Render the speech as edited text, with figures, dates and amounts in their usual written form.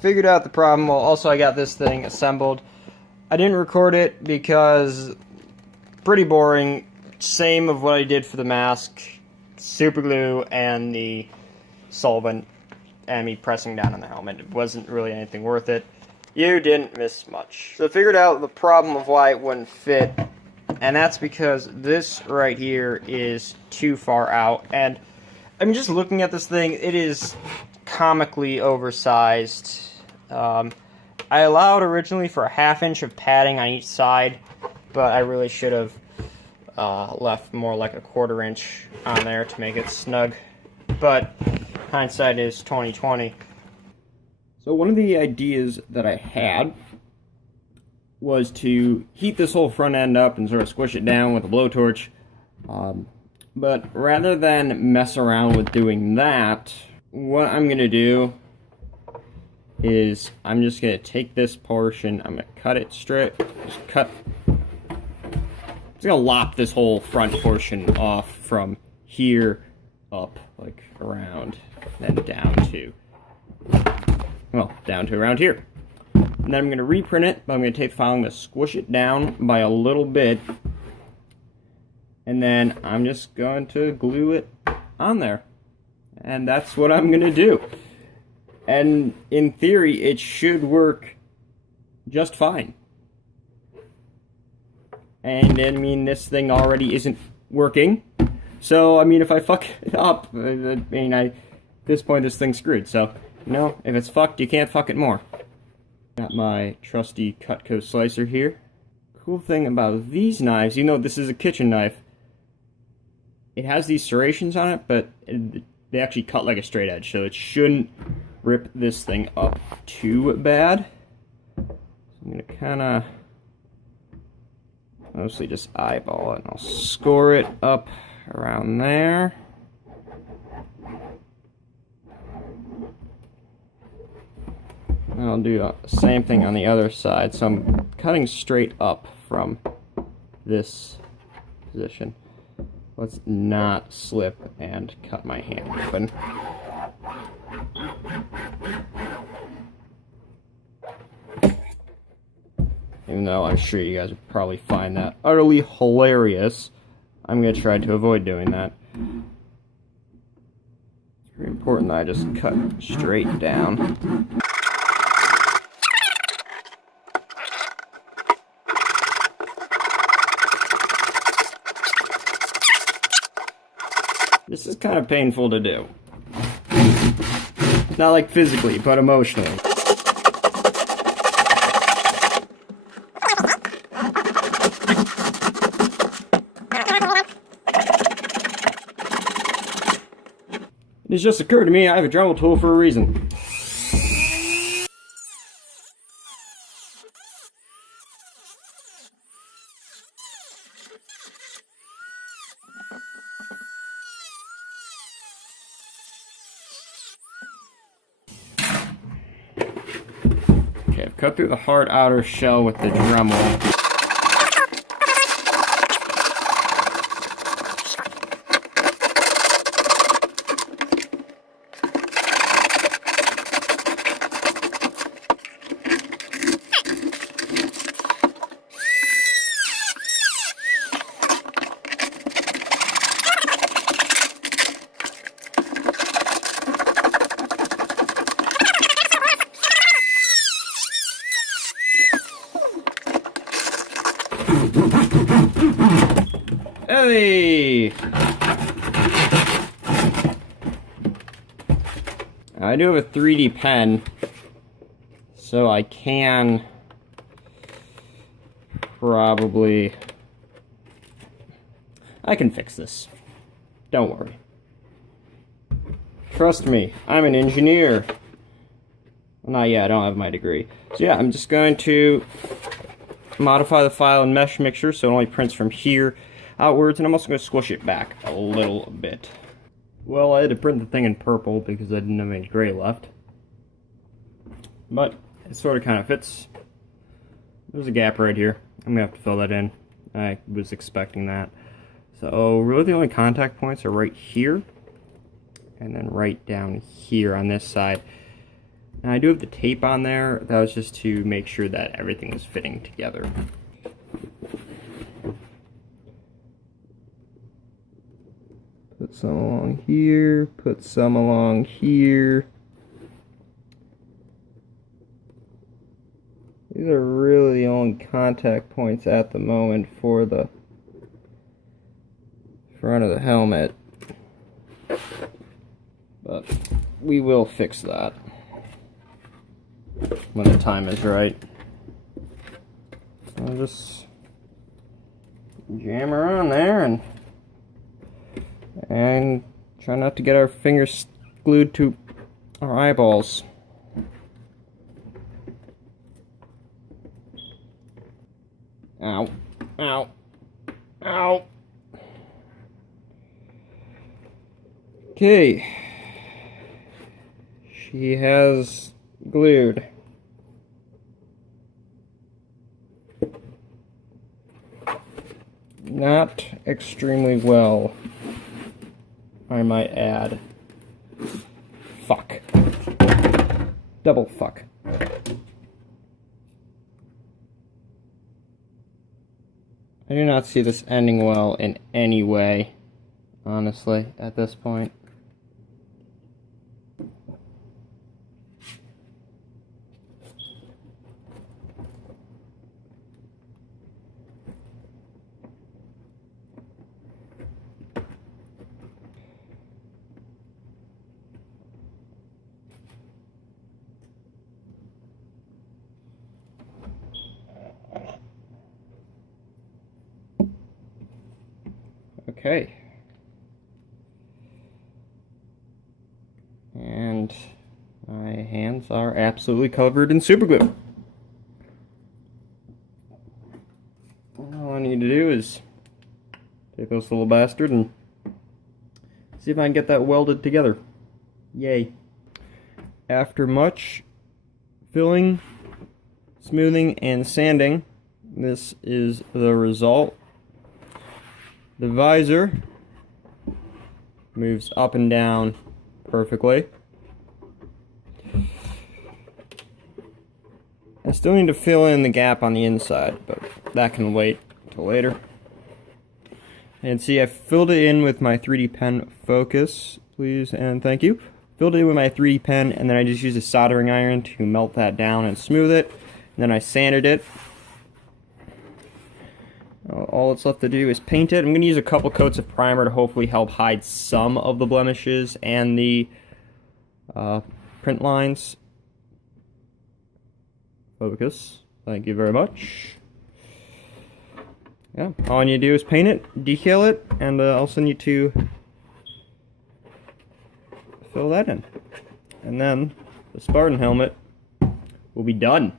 figured out the problem. Well, also I got this thing assembled. I didn't record it because pretty boring. Same of what I did for the mask. Super glue and the solvent and me pressing down on the helmet. It wasn't really anything worth it. You didn't miss much. So I figured out the problem of why it wouldn't fit, and that's because this right here is too far out. And I'm just looking at this thing, it is comically oversized. I allowed originally for a 1/2 inch of padding on each side, but I really should have left more like a 1/4 inch on there to make it snug. But hindsight is 20/20. So one of the ideas that I had was to heat this whole front end up and sort of squish it down with a blowtorch. But rather than mess around with doing that, what I'm going to do is I'm just going to take this portion, I'm going to cut it straight, just cut, I'm just going to lop this whole front portion off from here up, like around, then down to, well, down to around here. And then I'm going to reprint it, but I'm going to take the file, I'm going to squish it down by a little bit, and then I'm just going to glue it on there. And that's what I'm going to do. And in theory, it should work just fine. And I mean, this thing already isn't working. So, I mean, if I fuck it up, I mean, at this point, this thing's screwed. So, you know, if it's fucked, you can't fuck it more. Got my trusty Cutco slicer here. Cool thing about these knives, even though this is a kitchen knife, it has these serrations on it, but they actually cut like a straight edge, so it shouldn't rip this thing up too bad. So I'm going to kind of mostly just eyeball it, and I'll score it up around there. And I'll do the same thing on the other side, so I'm cutting straight up from this position. Let's not slip and cut my hand open. Even though I'm sure you guys would probably find that utterly hilarious, I'm going to try to avoid doing that. It's very important that I just cut straight down. This is kind of painful to do. Not like physically, but emotionally. It just occurred to me I have a Dremel tool for a reason. Okay, I've cut through the hard outer shell with the Dremel. Hey! I do have a 3D pen, so I can probably... I can fix this. Don't worry. Trust me, I'm an engineer. Well, not yet, I don't have my degree. So yeah, I'm just going to modify the file in mesh mixture so it only prints from here outwards, and I'm also going to squish it back a little bit. Well, I had to print the thing in purple because I didn't have any gray left. But it sort of kind of fits. There's a gap right here. I'm going to have to fill that in. I was expecting that. So really the only contact points are right here and then right down here on this side. And I do have the tape on there. That was just to make sure that everything was fitting together. Put some along here, put some along here. These are really the only contact points at the moment for the front of the helmet. But we will fix that when the time is right. So I'll just jam her on there and try not to get our fingers glued to our eyeballs. Ow, ow, ow. Okay. She has glued. Not extremely well, I might add. Fuck. Double fuck. I do not see this ending well in any way, honestly, at this point. Okay. And my hands are absolutely covered in super glue. All I need to do is take this little bastard and see if I can get that welded together. Yay. After much filling, smoothing, and sanding, this is the result. The visor moves up and down perfectly. I still need to fill in the gap on the inside, but that can wait until later. And see, I filled it in with my 3D pen. Focus, please, and thank you. Filled it in with my 3D pen, and then I just used a soldering iron to melt that down and smooth it. And then I sanded it. All that's left to do is paint it. I'm going to use a couple coats of primer to hopefully help hide some of the blemishes and the print lines. Focus. Thank you very much. Yeah, all you need to do is paint it, decal it, and I'll send you to fill that in. And then the Spartan helmet will be done.